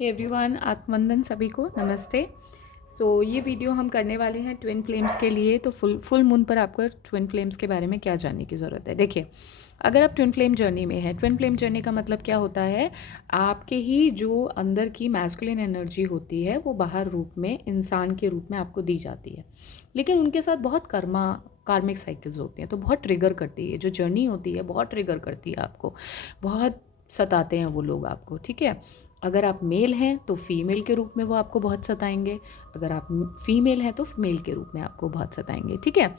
Everyone, आत्मवंदन सभी को नमस्ते। ये वीडियो हम करने वाले हैं ट्विन फ्लेम्स के लिए। तो फुल मून पर आपको ट्विन फ्लेम्स के बारे में क्या जानने की ज़रूरत है। देखिए, अगर आप ट्विन फ्लेम जर्नी में हैं, ट्विन फ्लेम जर्नी का मतलब क्या होता है, आपके ही जो अंदर की मैस्कुलिन एनर्जी होती है वो बाहर रूप में, इंसान के रूप में आपको दी जाती है, लेकिन उनके साथ बहुत कार्मिक साइकिल्स होती हैं, तो बहुत ट्रिगर करती है। जो जर्नी होती है बहुत ट्रिगर करती है आपको, बहुत सताते हैं वो लोग आपको। ठीक है, अगर आप मेल हैं तो फीमेल के रूप में वो आपको बहुत सताएंगे, अगर आप फीमेल हैं तो मेल के रूप में आपको बहुत सताएंगे। ठीक है,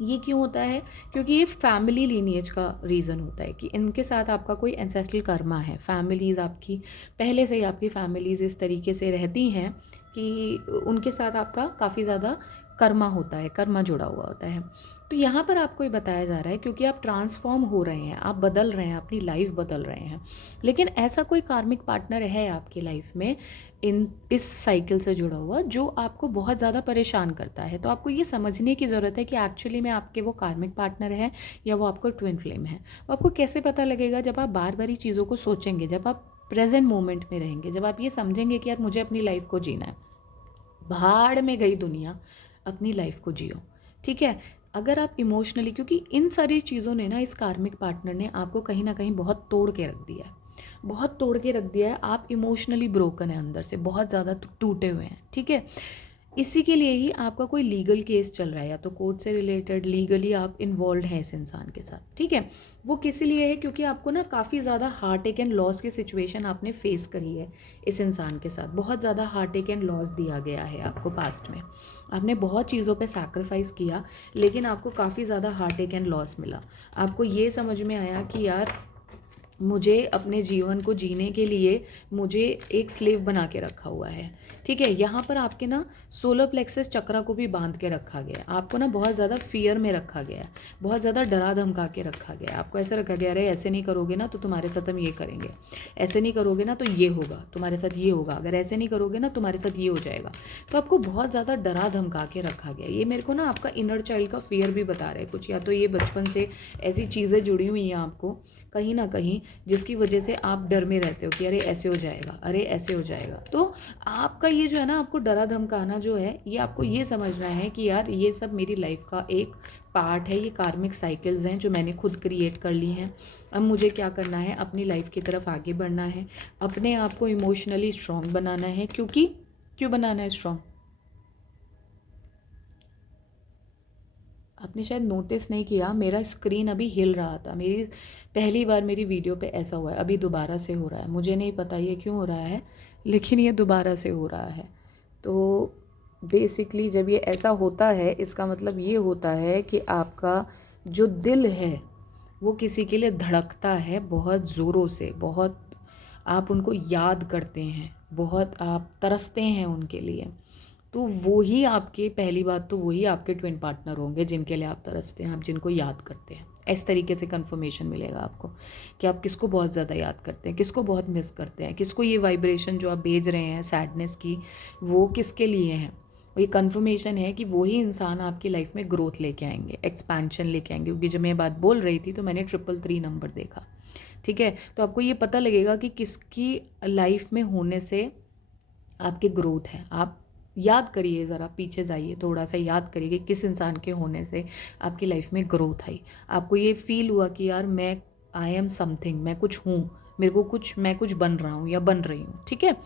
ये क्यों होता है? क्योंकि ये फैमिली लीनिएज का रीज़न होता है कि इनके साथ आपका कोई एंसेस्ट्रल कर्मा है। फैमिलीज़ आपकी पहले से ही, आपकी फैमिलीज़ इस तरीके से रहती हैं कि उनके साथ आपका काफ़ी ज़्यादा कर्मा होता है, कर्मा जुड़ा हुआ होता है। तो यहाँ पर आपको ये बताया जा रहा है क्योंकि आप ट्रांसफॉर्म हो रहे हैं, आप बदल रहे हैं, अपनी लाइफ बदल रहे हैं, लेकिन ऐसा कोई कार्मिक पार्टनर है आपकी लाइफ में इस साइकिल से जुड़ा हुआ जो आपको बहुत ज़्यादा परेशान करता है। तो आपको ये समझने की ज़रूरत है कि एक्चुअली में आपके वो कार्मिक पार्टनर है या वो आपको ट्विन फ्लेम है। वो आपको कैसे पता लगेगा? जब आप बार बार ही चीज़ों को सोचेंगे, जब आप प्रेजेंट मोमेंट में रहेंगे, जब आप ये समझेंगे कि यार मुझे अपनी लाइफ को जीना है, भाड़ में गई दुनिया, अपनी लाइफ को जियो। ठीक है, अगर आप इमोशनली, क्योंकि इन सारी चीज़ों ने ना, इस कार्मिक पार्टनर ने आपको कहीं ना कहीं बहुत तोड़ के रख दिया है, बहुत तोड़ के रख दिया है। आप इमोशनली ब्रोकन है, अंदर से बहुत ज़्यादा टूटे हुए हैं। ठीक है, इसी के लिए ही आपका कोई लीगल केस चल रहा है, या तो कोर्ट से रिलेटेड लीगली आप इन्वॉल्व हैं इस इंसान के साथ। ठीक है, वो किस लिए है? क्योंकि आपको ना काफ़ी ज़्यादा हार्ट अटैक एंड लॉस की सिचुएशन आपने फेस करी है इस इंसान के साथ। बहुत ज़्यादा हार्ट अटैक एंड लॉस दिया गया है आपको पास्ट में, आपने बहुत चीज़ों पे सैक्रिफाइस किया, लेकिन आपको काफ़ी ज़्यादा हार्ट अटैक एंड लॉस मिला। आपको ये समझ में आया कि यार मुझे अपने जीवन को जीने के लिए मुझे एक स्लेव बना के रखा हुआ है। ठीक है, यहाँ पर आपके ना सोलर प्लेक्सस चक्रा को भी बांध के रखा गया है, आपको ना बहुत ज़्यादा फियर में रखा गया है, बहुत ज़्यादा डरा धमका के रखा गया है। आपको ऐसे रखा गया, अरे ऐसे नहीं करोगे ना तो तुम्हारे साथ हम ये करेंगे, ऐसे नहीं करोगे ना तो ये होगा, तुम्हारे साथ ये होगा, अगर ऐसे नहीं करोगे ना तुम्हारे साथ ये हो जाएगा। तो आपको बहुत ज़्यादा डरा धमका के रखा गया। ये मेरे को ना आपका इनर चाइल्ड का फियर भी बता रहा है कुछ, या तो ये बचपन से ऐसी चीज़ें जुड़ी हुई हैं आपको कहीं ना कहीं, जिसकी वजह से आप डर में रहते हो कि अरे ऐसे हो जाएगा, अरे ऐसे हो जाएगा। तो आपका ये जो है ना, आपको डरा धमकाना जो है, ये आपको ये समझना है कि यार ये सब मेरी लाइफ का एक पार्ट है, ये कार्मिक साइकिल्स हैं जो मैंने खुद क्रिएट कर ली हैं। अब मुझे क्या करना है? अपनी लाइफ की तरफ आगे बढ़ना है, अपने आप को इमोशनली स्ट्रॉन्ग बनाना है। क्योंकि क्यों बनाना है स्ट्रॉन्ग? आपने शायद नोटिस नहीं किया, मेरा स्क्रीन अभी हिल रहा था। मेरी पहली बार मेरी वीडियो पे ऐसा हुआ है, अभी दोबारा से हो रहा है। मुझे नहीं पता ये क्यों हो रहा है, लेकिन ये दोबारा से हो रहा है। तो बेसिकली जब ये ऐसा होता है, इसका मतलब ये होता है कि आपका जो दिल है वो किसी के लिए धड़कता है बहुत ज़ोरों से, बहुत आप उनको याद करते हैं, बहुत आप तरसते हैं उनके लिए। तो वो ही आपके, पहली बात तो वही आपके ट्विन पार्टनर होंगे जिनके लिए आप तरसते हैं, आप जिनको याद करते हैं। इस तरीके से कंफर्मेशन मिलेगा आपको कि आप किसको बहुत ज़्यादा याद करते हैं, किसको बहुत मिस करते हैं, किसको ये वाइब्रेशन जो आप भेज रहे हैं सैडनेस की, वो किसके लिए है। ये कंफर्मेशन है कि वही इंसान आपकी लाइफ में ग्रोथ लेके आएंगे, एक्सपेंशन लेके आएंगे। क्योंकि जब मैं ये बात बोल रही थी तो मैंने 333 नंबर देखा। ठीक है, तो आपको ये पता लगेगा कि किसकी लाइफ में होने से आपकी ग्रोथ है। आप याद करिए, ज़रा पीछे जाइए, थोड़ा सा याद करिए कि किस इंसान के होने से आपकी लाइफ में ग्रोथ आई। आपको ये फील हुआ कि यार मैं, आई एम समथिंग, मैं कुछ हूँ, मेरे को कुछ, मैं कुछ बन रहा हूँ या बन रही हूँ। ठीक है,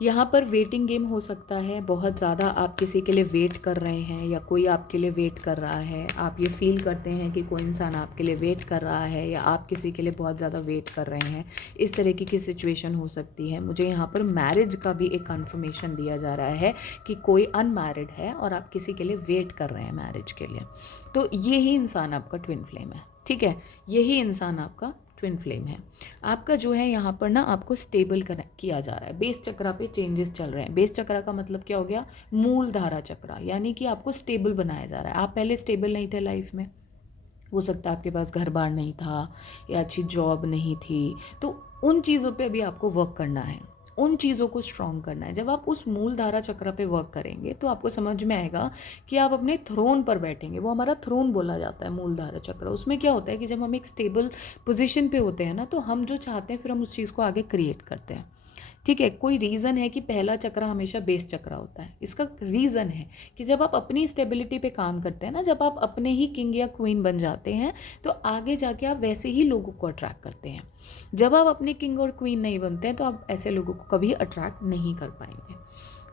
यहाँ पर वेटिंग गेम हो सकता है, बहुत ज़्यादा आप किसी के लिए वेट कर रहे हैं या कोई आपके लिए वेट कर रहा है। आप ये फील करते हैं कि कोई इंसान आपके लिए वेट कर रहा है, या आप किसी के लिए बहुत ज़्यादा वेट कर रहे हैं। इस तरीके की सिचुएशन हो सकती है। मुझे यहाँ पर मैरिज का भी एक कन्फर्मेशन दिया जा रहा है कि कोई अनमैरिड है और आप किसी के लिए वेट कर रहे हैं मैरिज के लिए। तो यही इंसान आपका ट्विन फ्लेम है। ठीक है, यही इंसान आपका ट्विन फ्लेम है। आपका जो है यहाँ पर ना, आपको स्टेबल किया जा रहा है। बेस चक्रा पे चेंजेस चल रहे हैं। बेस चक्रा का मतलब क्या हो गया? मूल धारा चक्रा, यानी कि आपको स्टेबल बनाया जा रहा है। आप पहले स्टेबल नहीं थे लाइफ में, हो सकता है आपके पास घर बार नहीं था या अच्छी जॉब नहीं थी, तो उन चीज़ों पे अभी आपको वर्क करना है, उन चीज़ों को स्ट्रॉन्ग करना है। जब आप उस मूल धारा चक्र पे वर्क करेंगे तो आपको समझ में आएगा कि आप अपने थ्रोन पर बैठेंगे। वो हमारा थ्रोन बोला जाता है मूल धारा चक्र। उसमें क्या होता है कि जब हम एक स्टेबल पोजीशन पे होते हैं ना, तो हम जो चाहते हैं फिर हम उस चीज़ को आगे क्रिएट करते हैं। ठीक है, कोई रीज़न है कि पहला चक्रा हमेशा बेस चक्रा होता है। इसका रीज़न है कि जब आप अपनी स्टेबिलिटी पे काम करते हैं ना, जब आप अपने ही किंग या क्वीन बन जाते हैं तो आगे जाके आप वैसे ही लोगों को अट्रैक्ट करते हैं। जब आप अपने किंग और क्वीन नहीं बनते हैं तो आप ऐसे लोगों को कभी अट्रैक्ट नहीं कर पाएंगे।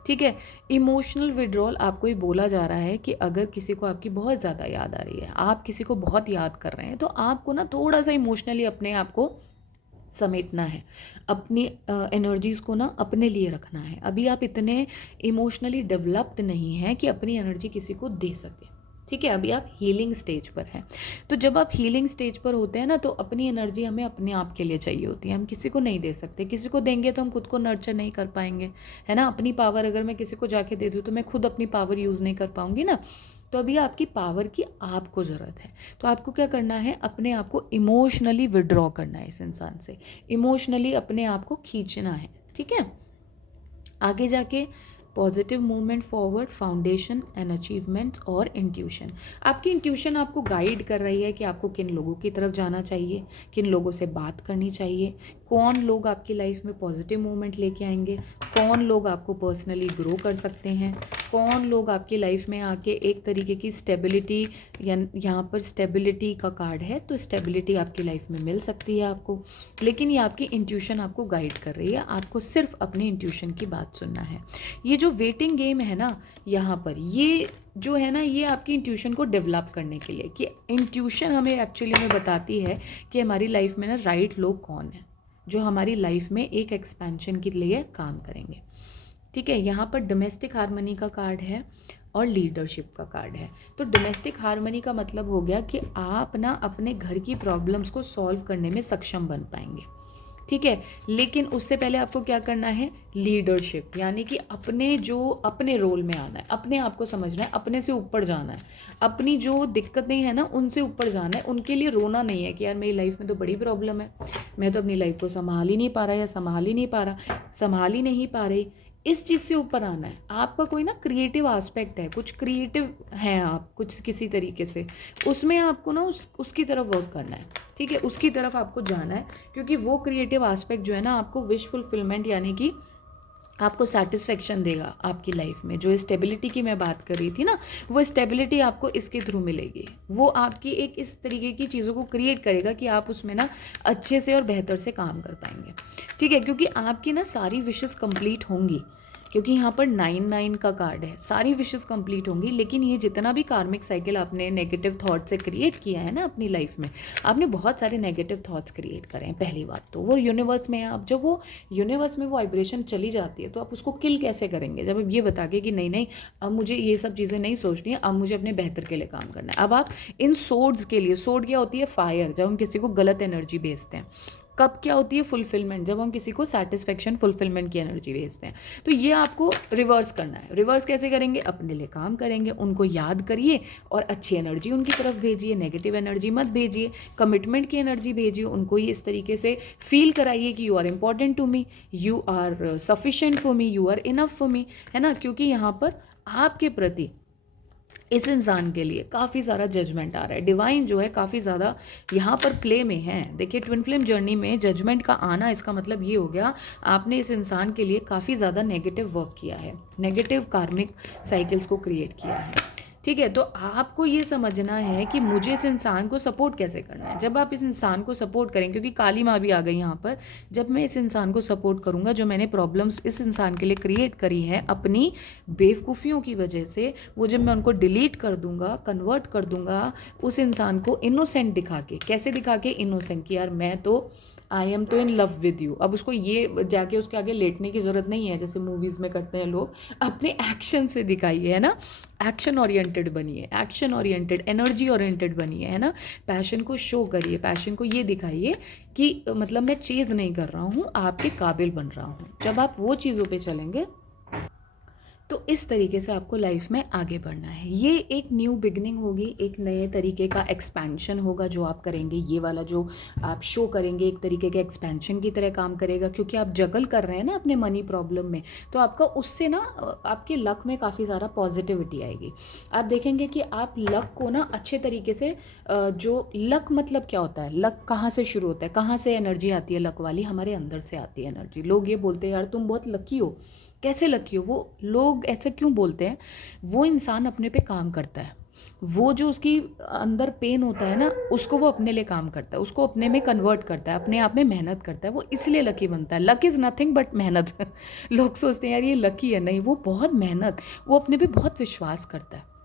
ठीक है, इमोशनल विड्रॉल आपको ही बोला जा रहा है कि अगर किसी को आपकी बहुत ज़्यादा याद आ रही है, आप किसी को बहुत याद कर रहे हैं, तो आपको ना थोड़ा सा इमोशनली अपने आप को समेटना है, अपनी एनर्जीज़ को ना अपने लिए रखना है। अभी आप इतने इमोशनली डेवलप्ड नहीं हैं कि अपनी एनर्जी किसी को दे सके। ठीक है, अभी आप हीलिंग स्टेज पर हैं। तो जब आप हीलिंग स्टेज पर होते हैं ना, तो अपनी एनर्जी हमें अपने आप के लिए चाहिए होती है, हम किसी को नहीं दे सकते। किसी को देंगे तो हम खुद को नर्चर नहीं कर पाएंगे, है ना। अपनी पावर अगर मैं किसी को जाके दे दूँ तो मैं खुद अपनी पावर यूज़ नहीं कर पाऊंगी ना। तो अभी आपकी पावर की आपको ज़रूरत है। तो आपको क्या करना है, अपने आप को इमोशनली विड्रॉ करना है इस इंसान से, इमोशनली अपने आप को खींचना है। ठीक है, आगे जाके positive movement forward, foundation and achievements और इंट्यूशन। आपकी इंट्यूशन आपको गाइड कर रही है कि आपको किन लोगों की तरफ जाना चाहिए, किन लोगों से बात करनी चाहिए, कौन लोग आपकी लाइफ में पॉजिटिव मूवमेंट लेके आएंगे, कौन लोग आपको पर्सनली ग्रो कर सकते हैं, कौन लोग आपकी लाइफ में आके एक तरीके की स्टेबिलिटी, या यहाँ पर स्टेबिलिटी का कार्ड है तो स्टेबिलिटी आपकी लाइफ में मिल सकती है आपको। लेकिन ये आपकी इंट्यूशन आपको गाइड कर रही है, आपको सिर्फ अपनी इंट्यूशन की बात सुनना है। ये जो वेटिंग गेम है ना, यहाँ पर ये जो है ना, ये आपकी इंट्यूशन को डेवलप करने के लिए, कि इंट्यूशन हमें एक्चुअली में बताती है कि हमारी लाइफ में ना राइट लोग कौन है जो हमारी लाइफ में एक एक्सपेंशन के लिए काम करेंगे। ठीक है, यहाँ पर डोमेस्टिक हार्मनी का कार्ड है और लीडरशिप का कार्ड है। तो डोमेस्टिक हार्मनी का मतलब हो गया कि आप ना अपने घर की प्रॉब्लम्स को सॉल्व करने में सक्षम बन पाएंगे। ठीक है, लेकिन उससे पहले आपको क्या करना है, लीडरशिप, यानी कि अपने रोल में आना है, अपने आप को समझना है, अपने से ऊपर जाना है, अपनी जो दिक्कतें हैं ना उनसे ऊपर जाना है। उनके लिए रोना नहीं है कि यार मेरी लाइफ में तो बड़ी प्रॉब्लम है, मैं तो अपनी लाइफ को संभाल ही नहीं पा रहा या संभाल ही नहीं पा रही। इस चीज़ से ऊपर आना है। आपका कोई ना क्रिएटिव एस्पेक्ट है, कुछ क्रिएटिव हैं आप कुछ किसी तरीके से, उसमें आपको ना उसकी तरफ वर्क करना है। ठीक है, उसकी तरफ आपको जाना है, क्योंकि वो क्रिएटिव एस्पेक्ट जो है ना आपको विश फुलफिलमेंट, यानी कि आपको सेटिस्फेक्शन देगा आपकी लाइफ में। जो स्टेबिलिटी की मैं बात कर रही थी ना, वो स्टेबिलिटी आपको इसके थ्रू मिलेगी। वो आपकी एक इस तरीके की चीज़ों को क्रिएट करेगा कि आप उसमें ना अच्छे से और बेहतर से काम कर पाएंगे। ठीक है, क्योंकि आपकी ना सारी विशेस कंप्लीट होंगी, क्योंकि यहाँ पर 9 का कार्ड है, सारी विशेस कंप्लीट होंगी। लेकिन ये जितना भी कार्मिक साइकिल आपने नेगेटिव थॉट से क्रिएट किया है ना अपनी लाइफ में, आपने बहुत सारे नेगेटिव थॉट्स क्रिएट करे हैं। पहली बात तो वो यूनिवर्स में है। अब जब वो यूनिवर्स में वो वाइब्रेशन चली जाती है तो आप उसको किल कैसे करेंगे, जब आप ये बता के कि नहीं अब मुझे ये सब चीज़ें नहीं सोचनी है, अब मुझे अपने बेहतर के लिए काम करना है। अब आप इन सोर्ड्स के लिए, सोर्ड क्या होती है, फायर, जब हम किसी को गलत एनर्जी भेजते हैं। कब क्या होती है, फुलफिलमेंट, जब हम किसी को सेटिस्फेक्शन फुलफिलमेंट की एनर्जी भेजते हैं। तो ये आपको रिवर्स करना है। रिवर्स कैसे करेंगे, अपने लिए काम करेंगे, उनको याद करिए और अच्छी एनर्जी उनकी तरफ भेजिए, नेगेटिव एनर्जी मत भेजिए, कमिटमेंट की एनर्जी भेजिए। उनको ही इस तरीके से फील कराइए कि you are important to me, you are sufficient for me, you are enough for me, है ना। क्योंकि यहाँ पर आपके प्रति इस इंसान के लिए काफ़ी सारा जजमेंट आ रहा है। डिवाइन जो है काफ़ी ज़्यादा यहाँ पर प्ले में है। देखिए, ट्विन फ्लेम जर्नी में जजमेंट का आना, इसका मतलब ये हो गया आपने इस इंसान के लिए काफ़ी ज़्यादा नेगेटिव वर्क किया है, नेगेटिव कार्मिक साइकिल्स को क्रिएट किया है। ठीक है, तो आपको ये समझना है कि मुझे इस इंसान को सपोर्ट कैसे करना है। जब आप इस इंसान को सपोर्ट करें, क्योंकि काली माँ भी आ गई यहाँ पर, जब मैं इस इंसान को सपोर्ट करूँगा, जो मैंने प्रॉब्लम्स इस इंसान के लिए क्रिएट करी हैं अपनी बेवकूफ़ियों की वजह से, वो जब मैं उनको डिलीट कर दूँगा, कन्वर्ट कर दूँगा उस इंसान को इनोसेंट दिखा के। कैसे दिखा के, इनोसेंट, कि यार मैं तो आई एम तो इन लव विद यू। अब उसको ये जाके उसके आगे लेटने की ज़रूरत नहीं है जैसे मूवीज़ में करते हैं लोग। अपने एक्शन से दिखाइए, है ना, एक्शन ओरिएंटेड बनिए, एक्शन ओरिएंटेड, एनर्जी ओरिएंटेड बनिए, है ना। पैशन को शो करिए, पैशन को ये दिखाइए कि मतलब मैं चेज़ नहीं कर रहा हूँ, आपके काबिल बन रहा हूँ। जब आप वो चीज़ों पे चलेंगे तो इस तरीके से आपको लाइफ में आगे बढ़ना है। ये एक न्यू बिगनिंग होगी, एक नए तरीके का एक्सपेंशन होगा जो आप करेंगे। ये वाला जो आप शो करेंगे एक तरीके के एक्सपेंशन की तरह काम करेगा, क्योंकि आप जगल कर रहे हैं ना अपने मनी प्रॉब्लम में। तो आपका उससे ना आपके लक में काफ़ी ज़्यादा पॉजिटिविटी आएगी। आप देखेंगे कि आप लक को ना अच्छे तरीके से जो लक मतलब क्या होता है, लक कहाँ से शुरू होता है, कहाँ से एनर्जी आती है लक वाली, हमारे अंदर से आती है एनर्जी। लोग ये बोलते हैं यार तुम बहुत लकी हो, कैसे लकी हो? वो लोग ऐसे क्यों बोलते हैं? वो इंसान अपने पे काम करता है, वो जो उसकी अंदर पेन होता है ना, उसको वो अपने लिए काम करता है, उसको अपने में कन्वर्ट करता है, अपने आप में मेहनत करता है, वो इसलिए लकी बनता है। लक इज़ नथिंग बट मेहनत। लोग सोचते हैं यार ये लकी है, नहीं, वो बहुत मेहनत, वो अपने पे बहुत विश्वास करता है,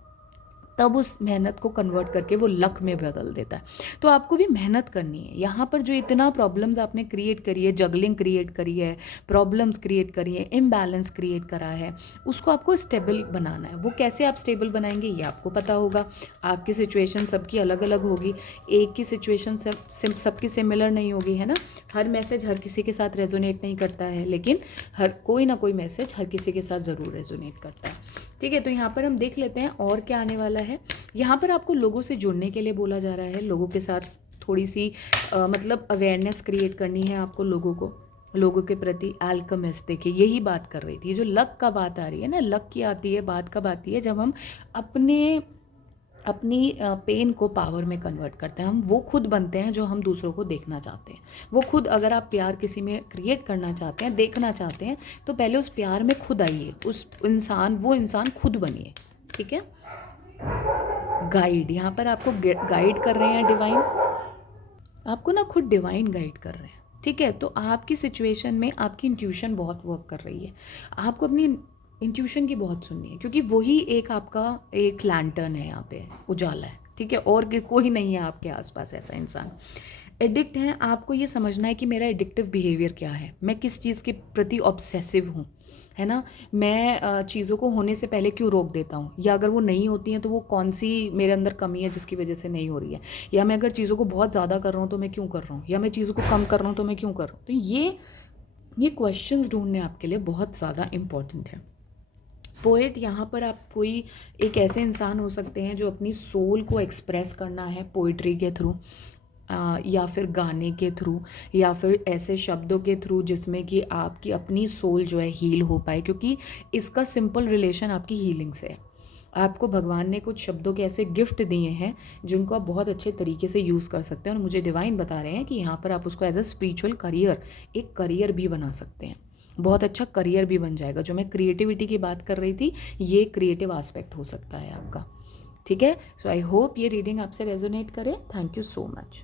तब उस मेहनत को कन्वर्ट करके वो लक में बदल देता है। तो आपको भी मेहनत करनी है। यहाँ पर जो इतना प्रॉब्लम्स आपने क्रिएट करी है, जगलिंग क्रिएट करी है, प्रॉब्लम्स क्रिएट करी है, इम्बैलेंस क्रिएट करा है, उसको आपको स्टेबल बनाना है। वो कैसे आप स्टेबल बनाएंगे ये आपको पता होगा। आपकी सिचुएशन सबकी अलग अलग होगी, एक की सिचुएशन सबकी सिमिलर नहीं होगी, है ना। हर मैसेज हर किसी के साथ रेजोनेट नहीं करता है, लेकिन हर कोई ना कोई मैसेज हर किसी के साथ ज़रूर रेजोनेट करता है। ठीक है, तो यहाँ पर हम देख लेते हैं और क्या आने वाला है। यहाँ पर आपको लोगों से जुड़ने के लिए बोला जा रहा है, लोगों के साथ थोड़ी सी मतलब अवेयरनेस क्रिएट करनी है आपको, लोगों के प्रति। अल्केमिस्ट देखिए यही बात कर रही थी, जो लक का बात आ रही है ना, लक की आती है, बात कब आती है, जब हम अपनी पेन को पावर में कन्वर्ट करते हैं। हम वो खुद बनते हैं जो हम दूसरों को देखना चाहते हैं। वो खुद, अगर आप प्यार किसी में क्रिएट करना चाहते हैं, देखना चाहते हैं, तो पहले उस प्यार में खुद आइए, वो इंसान खुद बनिए। ठीक है। गाइड, यहाँ पर आपको गाइड कर रहे हैं डिवाइन, आपको ना खुद डिवाइन गाइड कर रहे हैं। ठीक है, तो आपकी सिचुएशन में आपकी इंट्यूशन बहुत वर्क कर रही है। आपको अपनी इंट्यूशन की बहुत सुननी है, क्योंकि वही एक आपका एक लैंटर्न है, यहाँ पे उजाला है। ठीक है, और कोई नहीं है आपके आसपास ऐसा इंसान। एडिक्ट हैं, आपको ये समझना है कि मेरा एडिक्टिव बिहेवियर क्या है, मैं किस चीज़ के प्रति ऑब्सेसिव हूँ, है ना। मैं चीज़ों को होने से पहले क्यों रोक देता हूँ, या अगर वो नहीं होती हैं तो वो कौन सी मेरे अंदर कमी है जिसकी वजह से नहीं हो रही है, या मैं अगर चीज़ों को बहुत ज़्यादा कर रहा हूँ तो मैं क्यों कर रहा हूँ, या मैं चीज़ों को कम कर रहा हूँ तो मैं क्यों कर रहा हूँ। तो ये क्वेश्चंस ढूंढने आपके लिए बहुत ज़्यादा इम्पॉर्टेंट है। पोएट, यहाँ पर आप कोई एक ऐसे इंसान हो सकते हैं जो अपनी सोल को एक्सप्रेस करना है पोइट्री के थ्रू, या फिर गाने के थ्रू, या फिर ऐसे शब्दों के थ्रू जिसमें कि आपकी अपनी सोल जो है हील हो पाए, क्योंकि इसका सिंपल रिलेशन आपकी हीलिंग से है। आपको भगवान ने कुछ शब्दों के ऐसे गिफ्ट दिए हैं जिनको आप बहुत अच्छे तरीके से यूज़ कर सकते हैं, और मुझे डिवाइन बता रहे हैं कि यहाँ पर आप उसको एज अ स्पिरिचुअल करियर, एक करियर भी बना सकते हैं। बहुत अच्छा करियर भी बन जाएगा। जो मैं क्रिएटिविटी की बात कर रही थी, ये क्रिएटिव एस्पेक्ट हो सकता है आपका। ठीक है, सो आई होप ये रीडिंग आपसे रेजोनेट करे। Thank you so much.